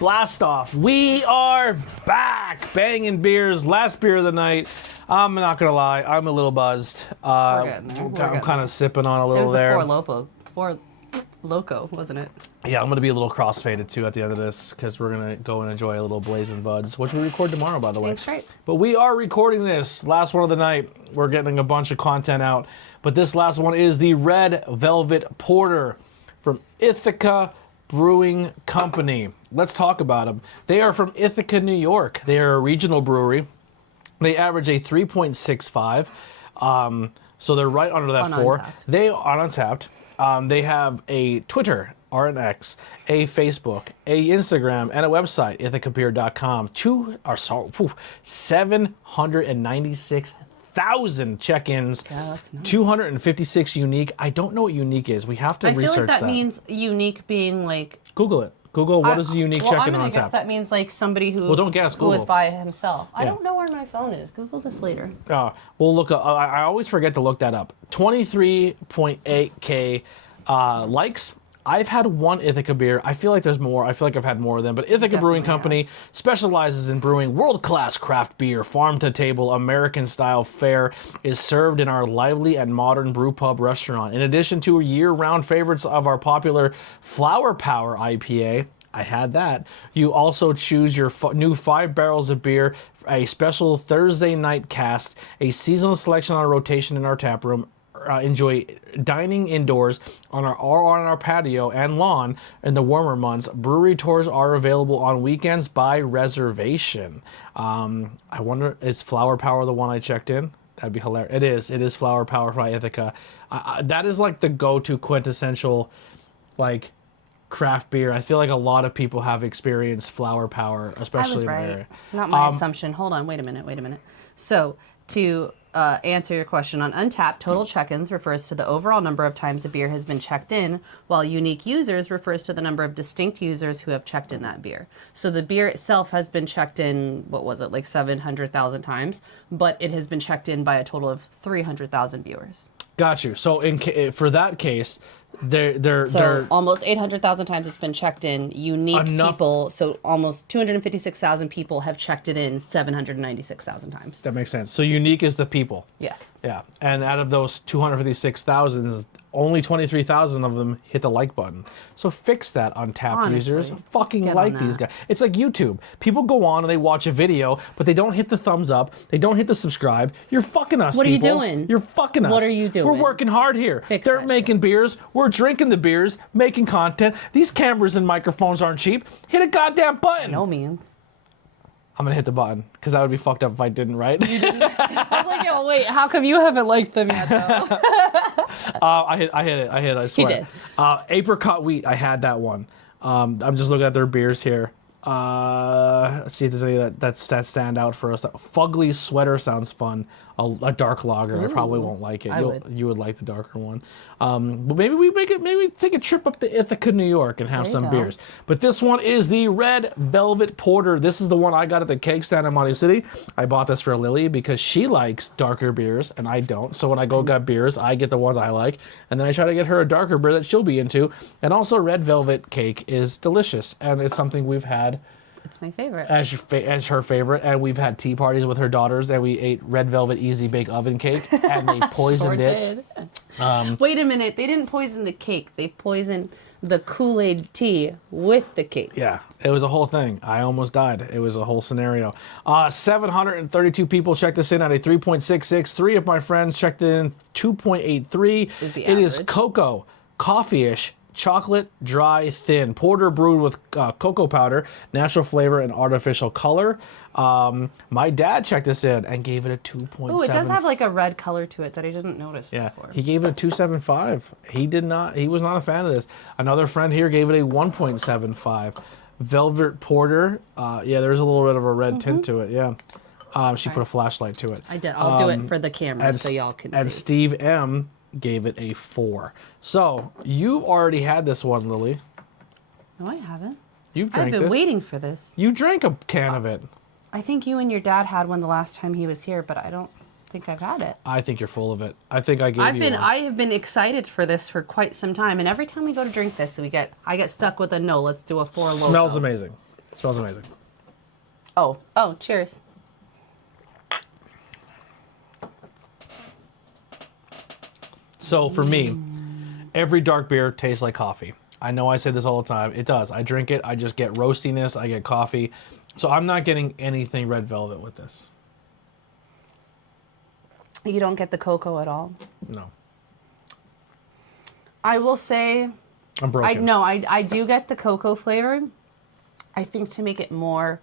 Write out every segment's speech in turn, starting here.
blast off. We are back. Bangin' Beers, last beer of the night. I'm not gonna lie, I'm a little buzzed. I'm kind of sipping on a little there. It was the Four Loco, wasn't it? Yeah, I'm gonna be a little crossfaded too at the end of this because we're gonna go and enjoy a little Blazing Buds, which we record tomorrow, by the way. That's right. But we are recording this last one of the night. We're getting a bunch of content out, but this last one is the Red Velvet Porter from ITHACA Brewing Company. Let's talk about them. They are from Ithaca, New York. They are a regional brewery. They average a 3.65, so they're right under that 4. Untapped. They are untapped. They have a Twitter, RNX, a Facebook, a Instagram, and a website, ithacabeer.com. 796,000 check-ins, Yeah, that's nice. 256 unique. I don't know what unique is. We have to research that. I feel like that means unique being like... Google it. Google what is a unique check-in I'm on gonna guess tap. that means like somebody who, don't guess, who is Google. by himself. I Yeah. don't know where my phone is. Google this later. We'll look up. I always forget to look that up. 23.8K likes. I've had one Ithaca beer. I feel like there's more. I feel like I've had more of them. But Ithaca Brewing Company specializes in brewing world-class craft beer, farm-to-table, American-style fare is served in our lively and modern brew pub restaurant. In addition to year-round favorites of our popular Flower Power IPA, I had that. You also choose your new 5 barrels of beer, a special Thursday night cast, a seasonal selection on rotation in our tap room. Enjoy dining indoors on our patio and lawn in the warmer months. Brewery tours are available on weekends by reservation. I wonder, is Flower Power the one I checked in? That'd be hilarious. It is. It is Flower Power by Ithaca. That is like the go-to quintessential, like, craft beer. I feel like a lot of people have experienced Flower Power, especially in my area. Not my assumption. Hold on. Wait a minute. So to answer your question on Untapped, total check-ins refers to the overall number of times a beer has been checked in, while unique users refers to the number of distinct users who have checked in that beer. So the beer itself has been checked in, what was it, like 700,000 times, but it has been checked in by a total of 300,000 viewers. Got you. So for that case, they're almost 800,000 times it's been checked in. Unique people, so almost 256,000 people have checked it in 796,000 times. That makes sense. So unique is the people. Yes. Yeah. And out of those 256,000, only 23,000 of them hit the like button. So fix that, Untapped users. Fucking like these guys. It's like YouTube. People go on and they watch a video, but they don't hit the thumbs up. They don't hit the subscribe. You're fucking us, What are you people. doing? You're fucking us. What are you doing? We're working hard here. Fix They're that making beers. We're drinking the beers, making content. These cameras and microphones aren't cheap. Hit a goddamn button. No means. I'm gonna hit the button because that would be fucked up if I didn't, right? You didn't. I was like, yo, wait, how come you haven't liked them yet, though? I hit it, I swear. did. Apricot Wheat, I had that one. I'm just looking at their beers here. Let's see if there's any that stand out for us. Fugly Sweater sounds fun. A dark lager. Ooh, I probably won't like it. would. You would like the darker one. But maybe we take a trip up to Ithaca, New York, and have There you some go. beers. But this one is the Red Velvet Porter. This is the one I got at the keg stand in Monty City. I bought this for Lily because she likes darker beers and I don't. So when I go get beers, I get the ones I like, and then I try to get her a darker beer that she'll be into. And also, Red Velvet cake is delicious, and it's something we've had It's my favorite. as her favorite, and we've had tea parties with her daughters, and we ate Red Velvet Easy Bake Oven cake, and they poisoned it. Wait a minute, they didn't poison the cake. They poisoned the Kool-Aid tea with the cake. Yeah, it was a whole thing. I almost died. It was a whole scenario. 732 people checked this in at a 3.66. 3 of my friends checked in 2.83. Is the It is average. cocoa, coffee-ish, chocolate, dry, thin. Porter brewed with cocoa powder, natural flavor, and artificial color. My dad checked this in and gave it a 2.7. Oh, it does have like a red color to it that I didn't notice before. He gave it a 2.75. He was not a fan of this. Another friend here gave it a 1.75. Velvet Porter. Yeah, there's a little bit of a red tint to it. Yeah. She put a flashlight to it. I did. I'll do it for the camera so y'all can And see. Steve M gave it a 4. So you already had this one, Lily. No, I haven't. You've drank I've been this. waiting for this. You drank a can of it. I think you and your dad had one the last time he was here, but I don't think I've had it. I think you're full of it. I think I gave you one. I have been excited for this for quite some time, and every time we go to drink this, I get stuck with a no. Let's do a 4 loco. Smells amazing. It smells amazing. Oh, cheers. So for me, every dark beer tastes like coffee. I know I say this all the time. It does. I drink it. I just get roastiness. I get coffee. So I'm not getting anything red velvet with this. You don't get the cocoa at all. No. I will say, I'm broken. I do get the cocoa flavor. I think to make it more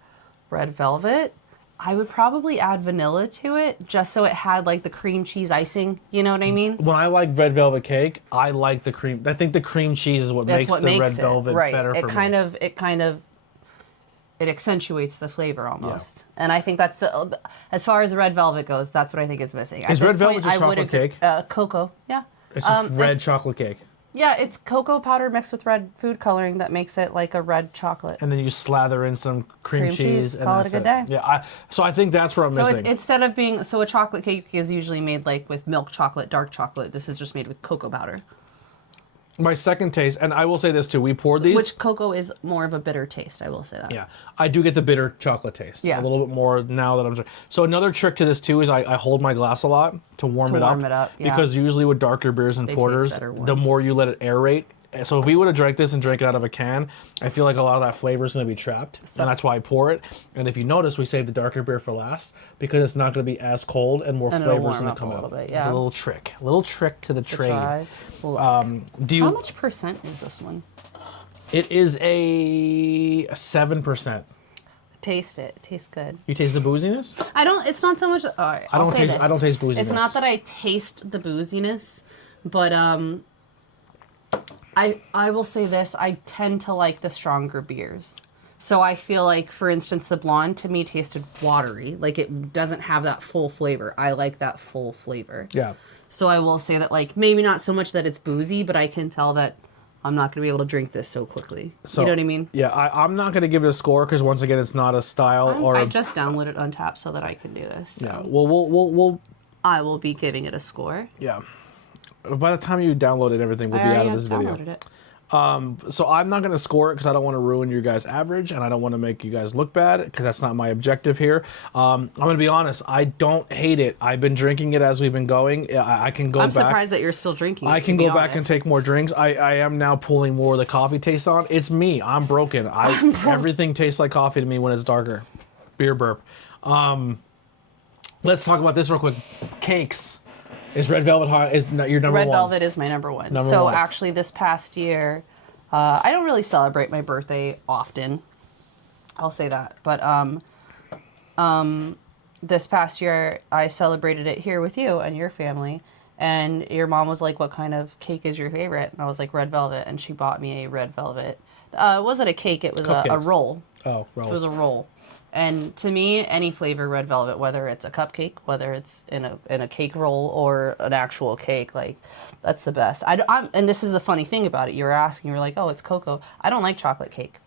red velvet, I would probably add vanilla to it just so it had like the cream cheese icing. You know what I mean? When I like red velvet cake, I like the cream. I think the cream cheese is what makes the red velvet better for me. It accentuates the flavor almost. Yeah. And I think that's as far as the red velvet goes, that's what I think is missing. Is red velvet just chocolate cake? Cocoa, yeah. It's just red chocolate cake. Yeah, it's cocoa powder mixed with red food coloring that makes it like a red chocolate. And then you slather in some cream cheese and call it a good day. Yeah, so I think that's where I'm missing. So instead of being, a chocolate cake is usually made like with milk chocolate, dark chocolate. This is just made with cocoa powder. My second taste, and I will say this too, we poured these. Which cocoa is more of a bitter taste, I will say that. Yeah, I do get the bitter chocolate taste. Yeah. A little bit more now that I'm... So another trick to this too is I hold my glass a lot to warm it up. Yeah. Because usually with darker beers and porters, the more you let it aerate. So if we would have drank this and drank it out of a can, I feel like a lot of that flavor is going to be trapped. And that's why I pour it. And if you notice, we saved the darker beer for last because it's not going to be as cold and more flavor is going to come out. It's a little trick. A little trick to the trade. How much percent is this one? It is a 7%. Taste it. It tastes good. You taste the booziness? It's not so much... All right, I don't taste booziness. It's not that I taste the booziness, but I will say this, I tend to like the stronger beers. So I feel like, for instance, the blonde to me tasted watery. Like it doesn't have that full flavor. I like that full flavor. Yeah. So I will say that, like, maybe not so much that it's boozy, but I can tell that I'm not going to be able to drink this so quickly. So, you know what I mean? Yeah, I'm not going to give it a score because, once again, it's not a style I just downloaded Untappd so that I can do this. So. Yeah, well, I will be giving it a score. Yeah. By the time you download it, everything will be out of this video. It. So I'm not going to score it because I don't want to ruin your guys' average and I don't want to make you guys look bad because that's not my objective here. I'm going to be honest. I don't hate it. I've been drinking it as we've been going. I can go back. I'm surprised that you're still drinking it, I can go back and take more drinks. I am now pulling more of the coffee taste on. It's me. I'm broken. Everything tastes like coffee to me when it's darker. Beer burp. Let's talk about this real quick. Cakes. Is red velvet your number one? Red velvet is my number one. Actually, this past year, I don't really celebrate my birthday often. I'll say that. But this past year, I celebrated it here with you and your family. And your mom was like, "What kind of cake is your favorite?" And I was like, "Red velvet." And she bought me a red velvet. It wasn't a cake. It was a roll. Oh, roll. It was a roll. And to me, any flavor red velvet, whether it's a cupcake, whether it's in a cake roll or an actual cake, like that's the best. And this is the funny thing about it. You were asking, you were like, "Oh, it's cocoa." I don't like chocolate cake.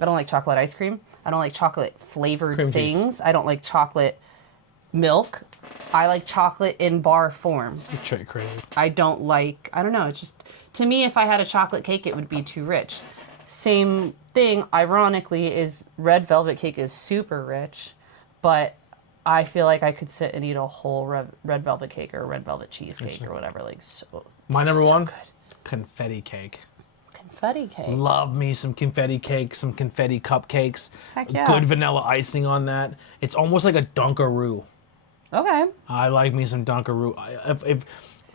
I don't like chocolate ice cream. I don't like chocolate flavored things. I don't like chocolate milk. I like chocolate in bar form. You're crazy. I don't know. It's just, to me, if I had a chocolate cake, it would be too rich. Same thing, ironically, is red velvet cake is super rich, but I feel like I could sit and eat a whole red velvet cake or a red velvet cheesecake or whatever. Like, my number one, good. Confetti cake. Confetti cake. Love me some confetti cake, some confetti cupcakes. Heck yeah. Good vanilla icing on that. It's almost like a Dunkaroo. Okay. I like me some Dunkaroo.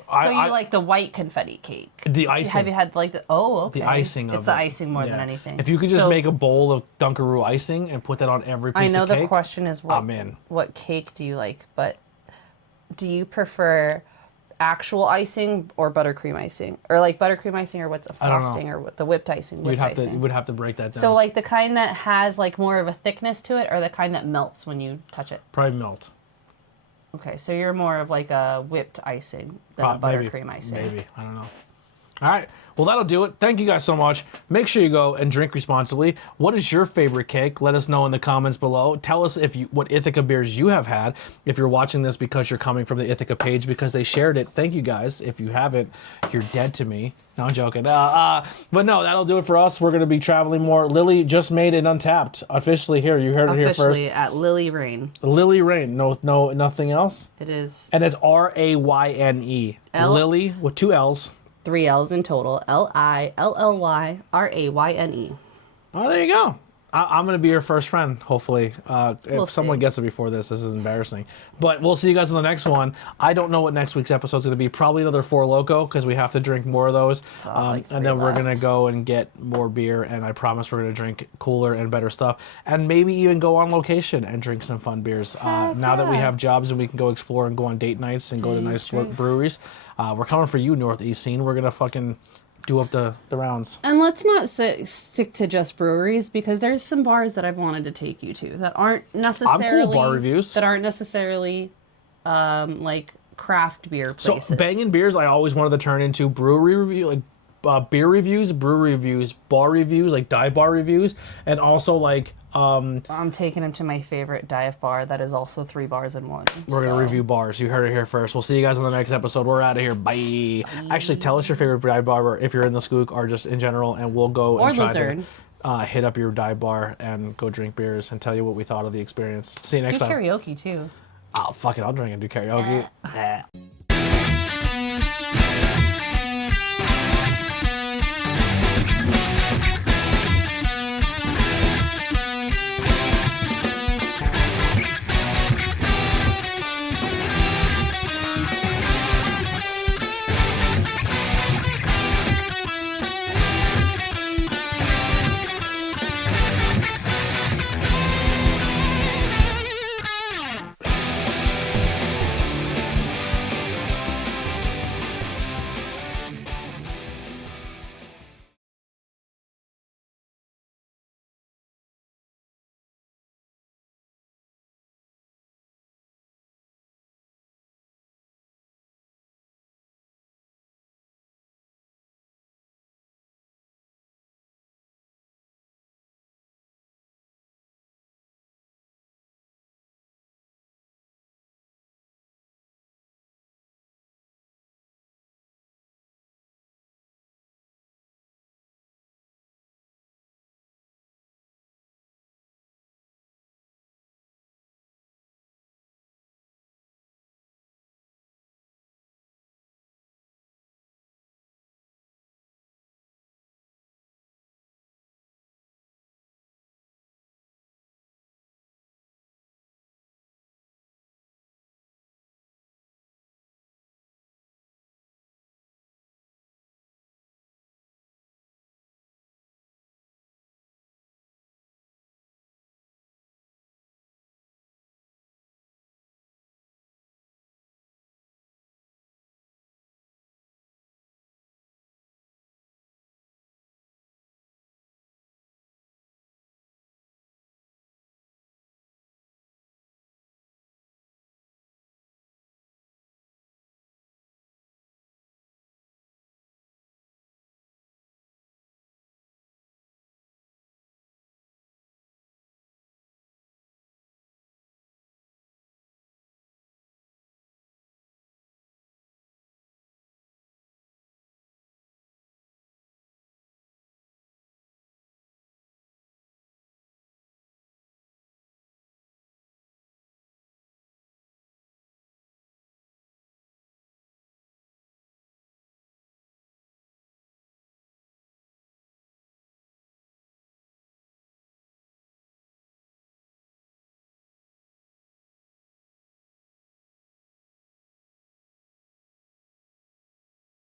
So you like the white confetti cake? The icing. Have you had like the... Oh, okay. The icing of it. It's the icing more than anything. If you could just make a bowl of Dunkaroo icing and put that on every piece of cake. I know the question is what cake do you like, but do you prefer actual icing or buttercream icing? Or like buttercream icing or what's a frosting or what the whipped icing? You would have to break that down. So like the kind that has like more of a thickness to it or the kind that melts when you touch it? Probably melt. Okay, so you're more of like a whipped icing than a buttercream icing. Maybe, I don't know. All right. Well, that'll do it. Thank you guys so much. Make sure you go and drink responsibly. What is your favorite cake? Let us know in the comments below. Tell us what Ithaca beers you have had. If you're watching this because you're coming from the Ithaca page because they shared it, thank you guys. If you haven't, you're dead to me. No, I'm joking. But no, that'll do it for us. We're going to be traveling more. Lily just made an Untapped officially here. You heard it here first. Officially at Lily Rain. Lily Rain. No, nothing else. It is. And it's RAYNE. Lily with 2 L's. 3 L's in total. LILLYRAYNE. Oh, there you go. I'm going to be your first friend, hopefully. If someone see. gets it before this is embarrassing. But we'll see you guys in the next one. I don't know what next week's episode is going to be. Probably another Four Loko, because we have to drink more of those. And then we're going to go and get more beer, and I promise we're going to drink cooler and better stuff. And maybe even go on location and drink some fun beers. Now that we have jobs and we can go explore and go on date nights and go to nice breweries, we're coming for you, Northeast scene. We're going to fucking do up the rounds. And let's not stick to just breweries, because there's some bars that I've wanted to take you to that aren't necessarily I'm cool bar reviews. That aren't necessarily like craft beer places. So Bangin Beers, I always wanted to turn into brewery review, like beer reviews, brewery reviews, bar reviews, like dive bar reviews, and also like I'm taking him to my favorite dive bar that is also 3 bars in one. We're going to review bars. You heard it here first. We'll see you guys in the next episode. We're out of here. Bye. Actually, tell us your favorite dive bar, or if you're in the Skook or just in general, and we'll go and try to hit up your dive bar and go drink beers and tell you what we thought of the experience. See you next time. Do karaoke, too. Oh, fuck it. I'll drink and do karaoke.